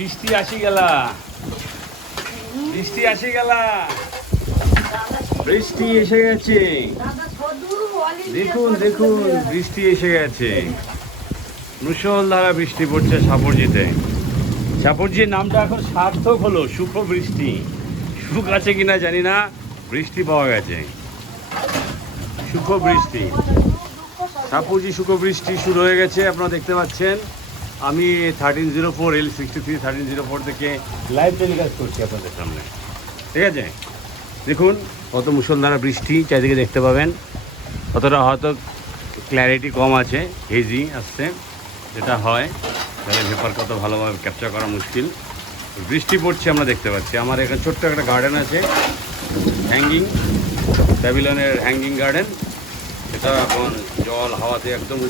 বৃষ্টি আসি গেলা, বৃষ্টি আসি গেলা, বৃষ্টি এসে গেছে। দেখুন দেখুন বৃষ্টি এসে গেছে, মুষলধারা বৃষ্টি পড়ছে সাপুরজিতে। সাপুরজির নামটা এখন সার্থক হলো, সুখ বৃষ্টি। সুখ আছে কিনা জানি না, বৃষ্টি পাওয়া গেছে, সুখ বৃষ্টি। সাপুরজি সুখ বৃষ্টি শুরু হয়ে গেছে, আপনারা দেখতে পাচ্ছেন। আমি 1304 L63 1304 থেকে লাইভ টেলিকাস্ট করছি আপনাদের সামনে, ঠিক আছে। দেখুন কত মুষলধারা বৃষ্টি চারিদিকে দেখতে পাবেন। কতটা হয়তো ক্ল্যারিটি কম আছে, হেজি আসছে, যেটা হয় তাহলে ভেপার কত ভালোভাবে ক্যাপচার করা মুশকিল। বৃষ্টি পড়ছে আমরা দেখতে পাচ্ছি। আমার এখানে ছোট্ট একটা গার্ডেন আছে, হ্যাঙ্গিং, প্যাভিলনের হ্যাঙ্গিং গার্ডেন। এটা এখন জল হাওয়াতে একদম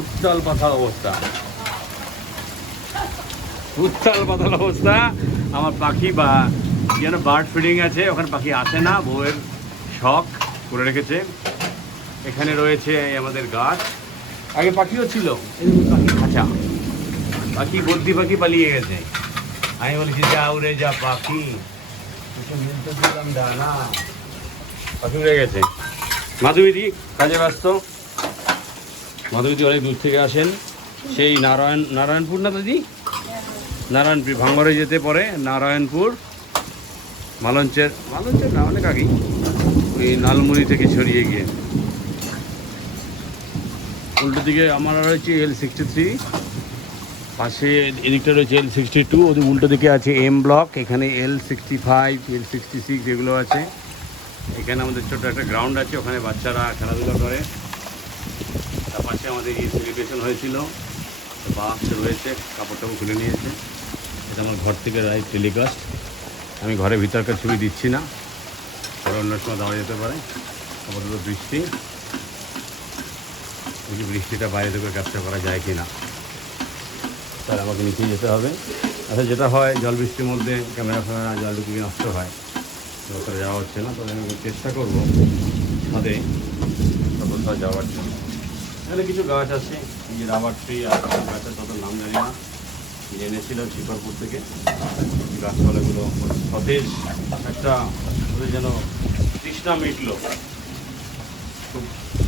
উত্তাল পাতাল অবস্থা, উত্তাল পাতাল অবস্থা। আমার পাখি বা যেন বার্ড ফিডিং আছে, ওখানে পাখি আসে না, বউয়ের শখ করে রেখেছে। এখানে রয়েছে আমাদের গাছ, আগে পাখিও ছিল, পাখি খাঁচা, পাখি বদ্যি পাখি পালিয়ে গেছে। আমি বলেছি যা উড়ে যা পাখি, মিলতে দিলাম ডানা, পাখি উড়ে গেছে। মাধবীদি কাজে ব্যস্ত, মাধবীদি অনেক দূর থেকে আসেন, সেই নারায়ণপুর না দিদি, নারায়ণপুর ভাঙ্গরে যেতে পরে নারায়ণপুর, মালঞ্চের না অনেক আগেই, ওই নালমুড়ি থেকে ছড়িয়ে গিয়ে উল্টো দিকে আমার রয়েছে L63, পাশে এদিকটা রয়েছে L62, ওদের উল্টো দিকে আছে M ব্লক, এখানে L65 L66 এগুলো আছে। এখানে আমাদের ছোট্ট একটা গ্রাউন্ড আছে, ওখানে বাচ্চারা খেলাধুলা করে। তার পাশে আমাদের সেলিব্রেশন হয়েছিল, বাক্স রয়েছে, কাপড় টাপড় খুলে নিয়েছে। এটা আমার ঘর থেকে লাইভ টেলিকাস্ট। আমি ঘরের ভিতরকার ছবি দিচ্ছি না, পরে অন্য সময় দেওয়া যেতে পারে। আপাতত বৃষ্টি, বৃষ্টিটা বাইরে থেকে ক্যাপচার করা যায় কি না, তাহলে আমাকে নিচেই যেতে হবে। আচ্ছা, যেটা হয় জল বৃষ্টির মধ্যে ক্যামেরা ফ্যামেরা জল ঢুকিয়ে নষ্ট হয়, তো ওখানে যাওয়া হচ্ছে না। তবে আমি চেষ্টা করবো ছাদে কোথাও যাওয়ার জন্য। এখানে কিছু গাছ আছে, এই যে রাবার ট্রি আর গাছের তত নাম জানি না, জেনেছিলাম শিকরপুর থেকে। গাছপালাগুলো সতেজ একটা, ওদের যেন তৃষ্ণা মিটলো। খুব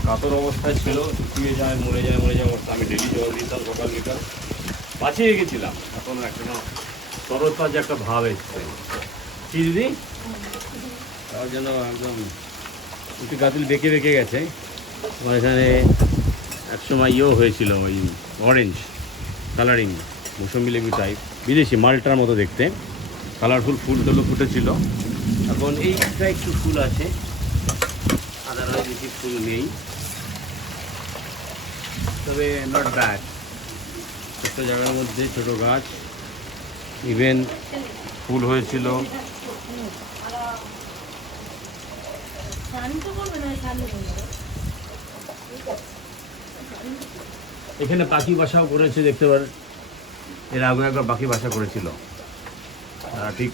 কাতর অবস্থায় ছিল, শুকিয়ে যায় মরে যায় অবস্থা। আমি ডেলি জল দিতাম সকাল বিকাল, বাঁচিয়ে গেছিলাম। এখন একটা তরতা যে একটা ভাব এসছে, কি দিদি, তার যেন একদম একটু গাতুল বেঁকে বেঁকে গেছে। আমার এখানে একসময় ইয়েও হয়েছিল, ওই অরেঞ্জ কালারিং মৌসুমি লেবু টাইপ, বিদেশি মালটার মতো দেখতে, কালারফুল ফুল টুলো ফুটেছিল। এখন এই একটা একটু ফুল আছে, আদারওয়াইজ বেশি ফুল নেই, তবে নট ব্যাড। ছোট্ট জায়গার মধ্যে ছোট গাছ, ইভেন ফুল হয়েছিল। এখানে পাখি বাসাও করেছে দেখতে পারেন, এর আগে একবার পাখি বাসা করেছিল, তারা ঠিক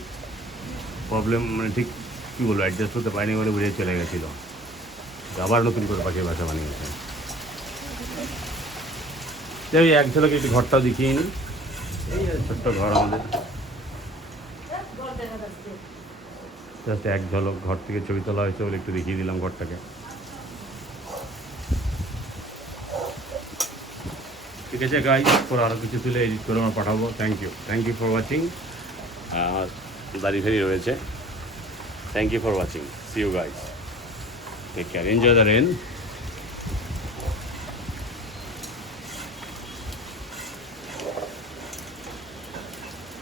প্রবলেম মানে ঠিক কী বলবো অ্যাডজাস্ট করতে পারেনি বলে বুঝে চলে গেছিলো, আবার নতুন করে পাখির বাসা বানিয়েছে। এই এক ঝলকে একটু ঘরটাও দেখিয়ে নিই, এই ছোট্ট ঘর আমাদের, জাস্ট এক ঝলক ঘর থেকে ছবি তোলা হয়েছে বলে একটু দেখিয়ে দিলাম ঘরটাকে। ঠিক আছে গাইজ, পরে আরও কিছু তুলে এডিট করে আমরা পাঠাবো। Thank you for watching. দাঁড়িয়ে ফেরি রয়েছে। Thank you for watching, see you guys, take care, enjoy the rain.